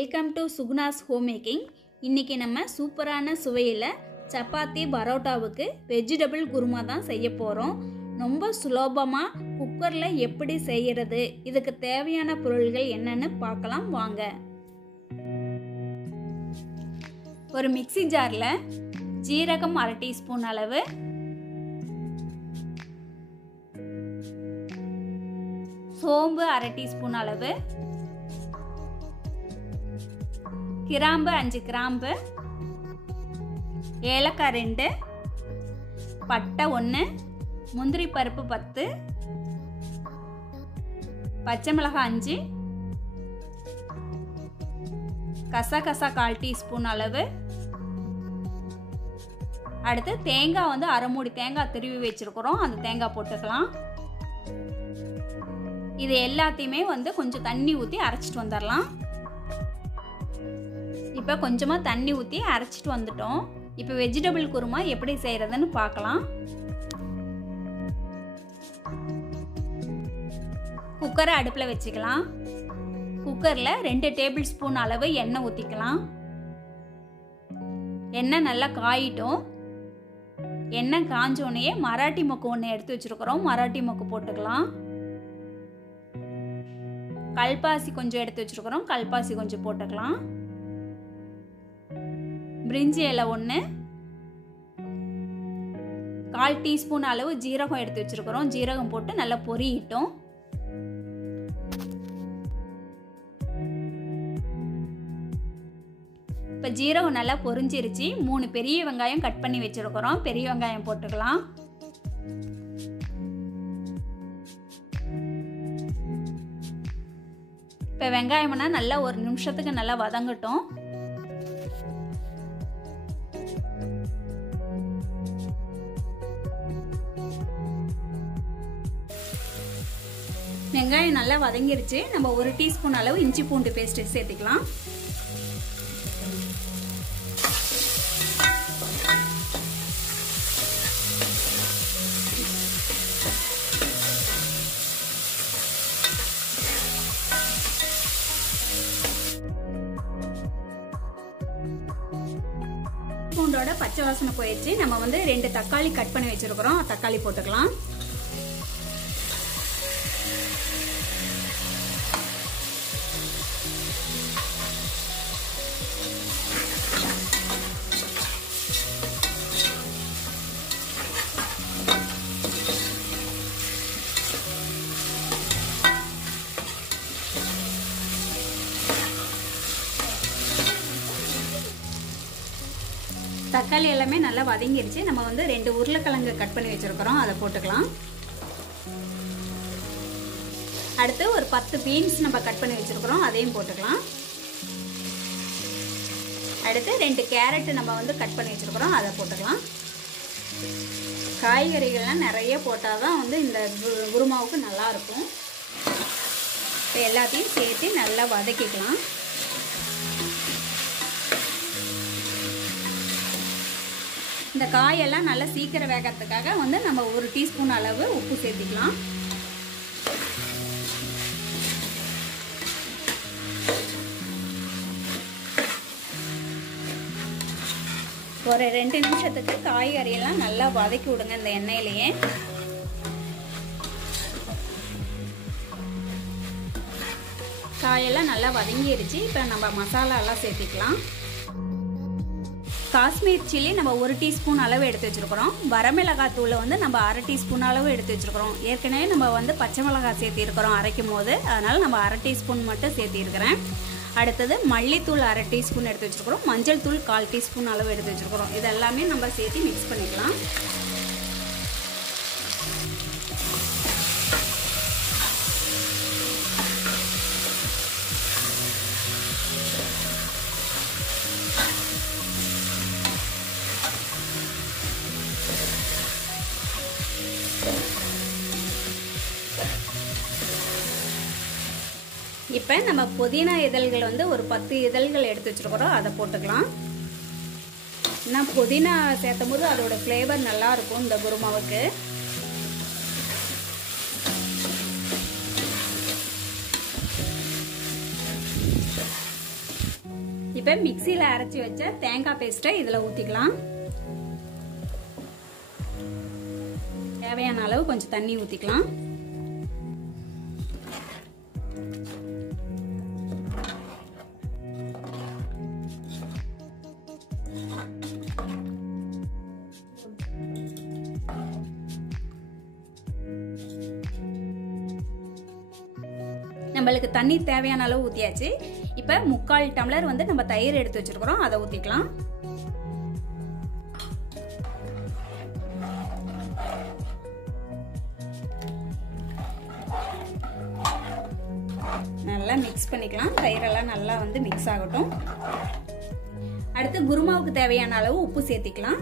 Welcome to Suguna's home making. இன்றைக்கி நம்ம சூப்பரான சுவையில் சப்பாத்தி பரோட்டாவுக்கு வெஜிடபிள் குருமா தான் செய்ய போகிறோம். ரொம்ப சுலபமாக குக்கரில் எப்படி செய்கிறது, இதுக்கு தேவையான பொருள்கள் என்னன்னு பார்க்கலாம் வாங்க. ஒரு மிக்ஸி ஜாரில் ஜீரகம் 1/2 டீஸ்பூன் அளவு, சோம்பு 1/2 டீஸ்பூன் அளவு, கிராம்பு 5 கிராம்பு, ஏலக்காய் 2, பட்டை 1, முந்திரி பருப்பு 10, பச்சை மிளகாய் 5, கசகசா 1/4 டீஸ்பூன் அளவு. அடுத்து தேங்காய் 1/2 மூடி தேங்காய் திருவி வச்சிருக்கிறோம், அந்த தேங்காய் போட்டுக்கலாம். இது எல்லாத்தையுமே கொஞ்சம் தண்ணி ஊற்றி அரைச்சிட்டு வந்துடலாம். இப்போ கொஞ்சமாக தண்ணி ஊற்றி அரைச்சிட்டு வந்துட்டோம். இப்போ வெஜிடபிள் குருமா எப்படி செய்கிறதுன்னு பார்க்கலாம். குக்கரை அடுப்பில் வச்சுக்கலாம். குக்கரில் 2 டேபிள் ஸ்பூன் அளவு எண்ணெய் ஊற்றிக்கலாம். எண்ணெய் நல்லா காயிட்டும். எண்ணெய் காஞ்சோடனே மராட்டி மொக்கு ஒன்று எடுத்து வச்சுருக்கிறோம், மராட்டி மொக்கு போட்டுக்கலாம். கல்பாசி கொஞ்சம் எடுத்து வச்சுருக்கிறோம், கல்பாசி கொஞ்சம் போட்டுக்கலாம். பிரிஞ்சி இலை 1, 1/4 டீஸ்பூன் அளவு ஜீரகம் எடுத்து வச்சிருக்கிறோம், ஜீரகம் போட்டு நல்லா பொரியிட்டோம். இப்போ ஜீரகம் நல்லா பொரிஞ்சிருச்சு. 3 பெரிய வெங்காயம் கட் பண்ணி வச்சிருக்கிறோம், பெரிய வெங்காயம் போட்டுக்கலாம். இப்போ வெங்காயம்னா நல்லா 1 நிமிஷத்துக்கு நல்லா வதங்கட்டும். வெங்காயம் நல்லா வதங்கிருச்சு. நம்ம 1 டீஸ்பூன் அளவு இஞ்சி பூண்டு பேஸ்ட் சேர்த்துக்கலாம். பூண்டோட பச்சை வாசனை போயிடுச்சு. நம்ம 2 தக்காளி கட் பண்ணி வச்சிருக்கிறோம், தக்காளி போட்டுக்கலாம். தக்காளி எல்லாமே நல்லா வதங்கிருச்சு. நம்ம 2 உருளைக்கிழங்கு கட் பண்ணி வச்சிருக்கிறோம், அதை போட்டுக்கலாம். அடுத்து ஒரு 10 பீன்ஸ் நம்ம கட் பண்ணி வச்சிருக்கிறோம், அதையும் போட்டுக்கலாம். அடுத்து 2 கேரட் நம்ம கட் பண்ணி வச்சிருக்கிறோம், அதை போட்டுக்கலாம். காய்கறிகள்லாம் நிறைய போட்டால் தான் இந்த குருமாவுக்கு நல்லா இருக்கும். இப்போ எல்லாத்தையும் சேர்த்து நல்லா வதக்கிக்கலாம். இந்த காயெல்லாம் நல்லா சீக்கிரம் வேகிறதுக்காக நம்ம 1 டீஸ்பூன் அளவு உப்பு சேர்த்துக்கலாம். ஒரு 2 நிமிஷத்துக்கு காய்கறியெல்லாம் நல்லா வதக்கி விடுங்க இந்த எண்ணெயிலேயே. காயெல்லாம் நல்லா வதங்கிருச்சு. இப்போ நம்ம மசாலாலாம் சேர்த்துக்கலாம். காஷ்மீர் சில்லி நம்ம 1 டீஸ்பூன் அளவு எடுத்து வச்சுருக்கிறோம். வரமிளகாய் தூளை நம்ம 1/2 டீஸ்பூன் அளவு எடுத்து வச்சுருக்கிறோம். ஏற்கனவே நம்ம பச்சை மிளகாய் சேர்த்திருக்கிறோம் அரைக்கும் போது, அதனால் நம்ம 1/2 டீஸ்பூன் மட்டும் சேர்த்திருக்கிறேன். அடுத்தது மல்லித்தூள் 1/2 டீஸ்பூன் எடுத்து வச்சுருக்கிறோம், மஞ்சள் தூள் 1/4 டீஸ்பூன் அளவு எடுத்து வச்சுருக்கிறோம். இதெல்லாமே நம்ம சேர்த்து மிக்ஸ் பண்ணிக்கலாம். இப்போ நம்ம புதினா இதழ்கள் ஒரு 10 இதழ்கள் எடுத்து வச்சிருக்கிறோம், அதை போட்டுக்கலாம். ஏன்னா புதினா சேர்த்தும் போது அதோட ஃப்ளேவர் நல்லா இருக்கும் இந்த குருமாவுக்கு. இப்போ மிக்ஸியில் அரைச்சி வச்ச தேங்காய் பேஸ்ட்டை இதில் ஊற்றிக்கலாம். தேவையான அளவு கொஞ்சம் தண்ணி ஊற்றிக்கலாம். நம்மளுக்கு தண்ணி தேவையான அளவு ஊற்றியாச்சு. இப்போ 3/4 டம்ளர் வந்து நம்ம தயிர் எடுத்து வச்சிருக்கிறோம், அதை ஊற்றிக்கலாம். நல்லா மிக்ஸ் பண்ணிக்கலாம். தயிரெல்லாம் நல்லா வந்து மிக்ஸ் ஆகட்டும். அடுத்து குருமாவுக்கு தேவையான அளவு உப்பு சேர்த்திக்கலாம்.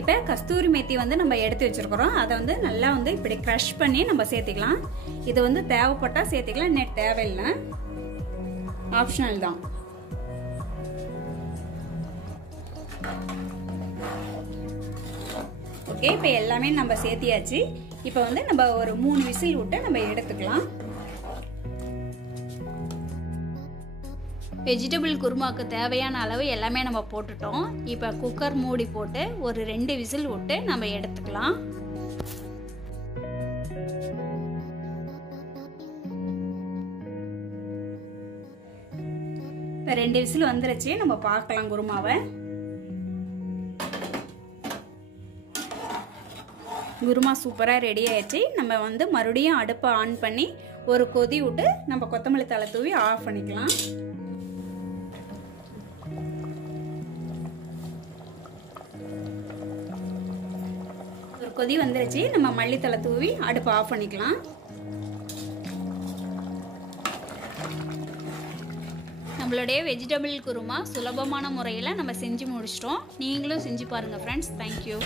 இப்போ கஸ்தூரி மேத்தி வந்து நம்ம எடுத்து வச்சிருக்கிறோம், அதை வந்து நல்லா வந்து இப்படி க்ரஷ் பண்ணி நம்ம சேர்த்திக்கலாம். இது வந்து தேவைப்பட்டால் சேர்த்திக்கலாம், இன்னும் தேவையில்லை, ஆப்ஷனல் தான். ஓகே, இப்போ எல்லாமே நம்ம சேர்த்தியாச்சு. இப்போ வந்து நம்ம ஒரு 3 விசில் விட்டு நம்ம எடுத்துக்கலாம். வெஜிடபிள் குருமாவுக்கு தேவையான அளவு எல்லாமே நம்ம போட்டுட்டோம். இப்போ குக்கர் மூடி போட்டு ஒரு 2 விசில் விட்டு நம்ம எடுத்துக்கலாம். இப்போ 2 விசில் வந்துருச்சு, நம்ம பார்க்கலாம் குருமாவை. குருமா சூப்பராக ரெடி ஆயிடுச்சு. நம்ம வந்து மறுபடியும் அடுப்பை ஆன் பண்ணி ஒரு கொதி விட்டு நம்ம கொத்தமல்லி தழை தூவி ஆஃப் பண்ணிக்கலாம். ஒரு கொதி வந்துருச்சு, நம்ம மல்லித்தழை தூவி அடுப்பை ஆஃப் பண்ணிக்கலாம். நம்மளுடைய வெஜிடபிள் குருமா சுலபமான முறையில் நம்ம செஞ்சு முடிச்சிட்டோம். நீங்களும் செஞ்சு பாருங்கள் ஃப்ரெண்ட்ஸ். தேங்க்யூ.